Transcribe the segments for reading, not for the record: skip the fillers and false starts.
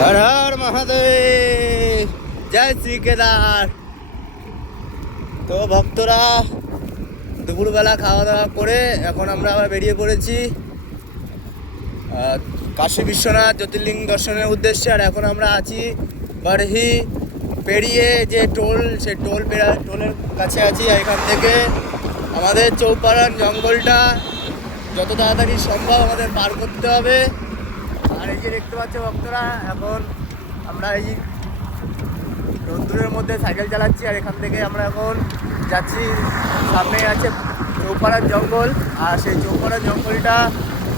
হর হর মহাদেব, জয় শ্রী কেদার। তো ভক্তরা দুপুরবেলা খাওয়া দাওয়া করে এখন আমরা আবার বেরিয়ে পড়েছি কাশী বিশ্বনাথ জ্যোতির্লিঙ্গ দর্শনের উদ্দেশ্যে। আর এখন আমরা আছি বারহি পেরিয়ে যে টোল, সে টোলের কাছে আছি। এখান থেকে আমাদের চৌপাড়ার জঙ্গলটা যত তাড়াতাড়ি সম্ভব আমাদের পার করতে হবে। আর এই যে দেখতে পাচ্ছ ভক্তরা, এখন আমরা এই রোদ্দুরের মধ্যে সাইকেল চালাচ্ছি। আর এখান থেকে আমরা এখন যাচ্ছি, সামনেই আছে চৌপাড়ার জঙ্গল। আর সেই চৌপাড়ার জঙ্গলটা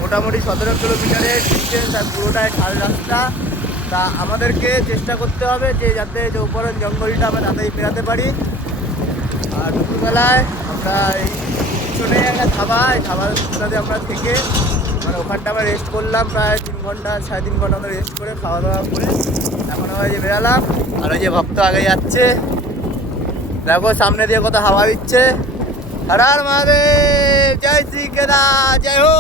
মোটামুটি 17 কিলোমিটারের ডিস্টেন্স, আর পুরোটাই খাল রাস্তা। তা আমাদেরকে চেষ্টা করতে হবে যে যাতে চৌপাড়ার জঙ্গলটা আমরা তাড়াতাড়ি পেরাতে পারি। আর দুপুরবেলায় আমরা এই পিছনে একটা ধাবা, এই ধাবাটাতে আমরা থেকে মানে ওখানটা আমরা রেস্ট করলাম প্রায় 3 ঘন্টা 3.5 ঘন্টা আমরা রেস্ট করে খাওয়া দাওয়া করে এখন আমরা যে বেরালাম। আর ওই যে ভক্ত আগে যাচ্ছে, দেখো সামনে দিয়ে কত হাওয়া দিচ্ছে। হর হর মহাদেব, জয় শ্রী কেদার, জয় হো।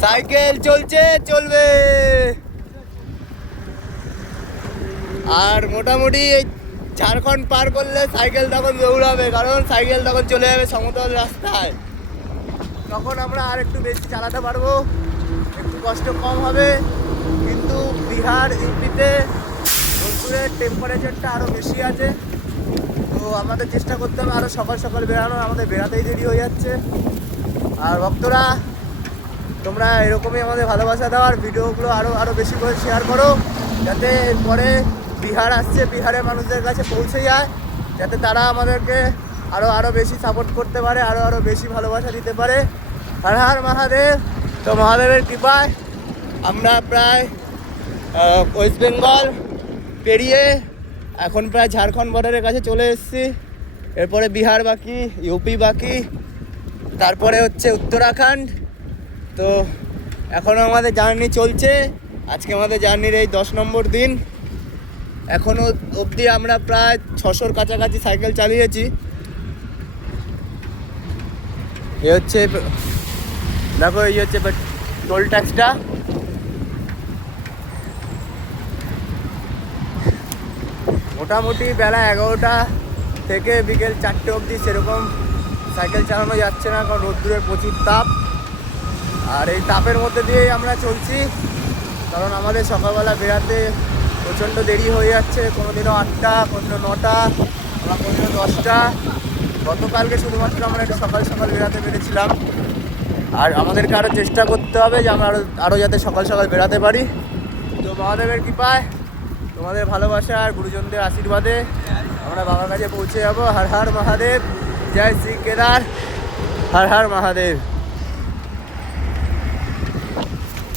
সাইকেল চলছে, চলবে। আর মোটামুটি এই ঝাড়খণ্ড পার করলে সাইকেল তখন দৌড়াবে, কারণ সাইকেল তখন চলে যাবে সমতল রাস্তায়। তখন আমরা আর একটু বেশি চালাতে পারবো, একটু কষ্ট কম হবে। কিন্তু বিহার ইউপিতে রোদ্দুরের টেম্পারেচারটা আরও বেশি আছে। তো আমাদের চেষ্টা করতে হবে আরও সকাল সকাল বেরানো, আমাদের বেরাতেই দেরি হয়ে যাচ্ছে। আর ভক্তরা তোমরা এরকমই আমাদের ভালোবাসা দাও, আর ভিডিওগুলো আরও বেশি করে শেয়ার করো, যাতে পরে বিহার আসছে বিহারের মানুষদের কাছে পৌঁছে যায়, যাতে তারা আমাদেরকে আরও বেশি সাপোর্ট করতে পারে, আরও বেশি ভালোবাসা দিতে পারে। হর হর মহাদেব। তো মহাদেবের কৃপায় আমরা প্রায় ওয়েস্ট বেঙ্গল পেরিয়ে এখন প্রায় ঝাড়খণ্ড বর্ডারের কাছে চলে এসেছি। এরপরে বিহার বাকি, ইউপি বাকি, তারপরে হচ্ছে উত্তরাখণ্ড। তো এখনও আমাদের জার্নি চলছে। আজকে আমাদের জার্নির এই 10 নম্বর দিন। এখনও অবধি আমরা প্রায় 600-র কাছাকাছি সাইকেল চালিয়েছি। এ হচ্ছে, দেখো এই হচ্ছে টোল ট্যাক্সটা। মোটামুটি বেলা 11টা থেকে বিকেল 4টে অবধি সেরকম সাইকেল চালানো যাচ্ছে না, কারণ রোদ্দুরের প্রচুর তাপ। আর এই তাপের মধ্যে দিয়েই আমরা চলছি, কারণ আমাদের সকালবেলা বেরাতে প্রচণ্ড দেরি হয়ে যাচ্ছে। কোনোদিনও 8টা, কোনোদিনও 9টা, আমরা কোনোদিনও 10টা। গতকালকে শুধুমাত্র আমরা একটু সকাল সকাল বেরাতে পেরেছিলাম। আর আমাদেরকে আরও চেষ্টা করতে হবে যে আমরা আরও যাতে সকাল সকাল বেরাতে পারি। তো মহাদেবের কৃপায়, তোমাদের ভালোবাসা আর গুরুজনদের আশীর্বাদে আমরা বাবার কাছে পৌঁছে যাবো। হর হর মহাদেব, জয় শ্রী কেদার, হর হর মহাদেব।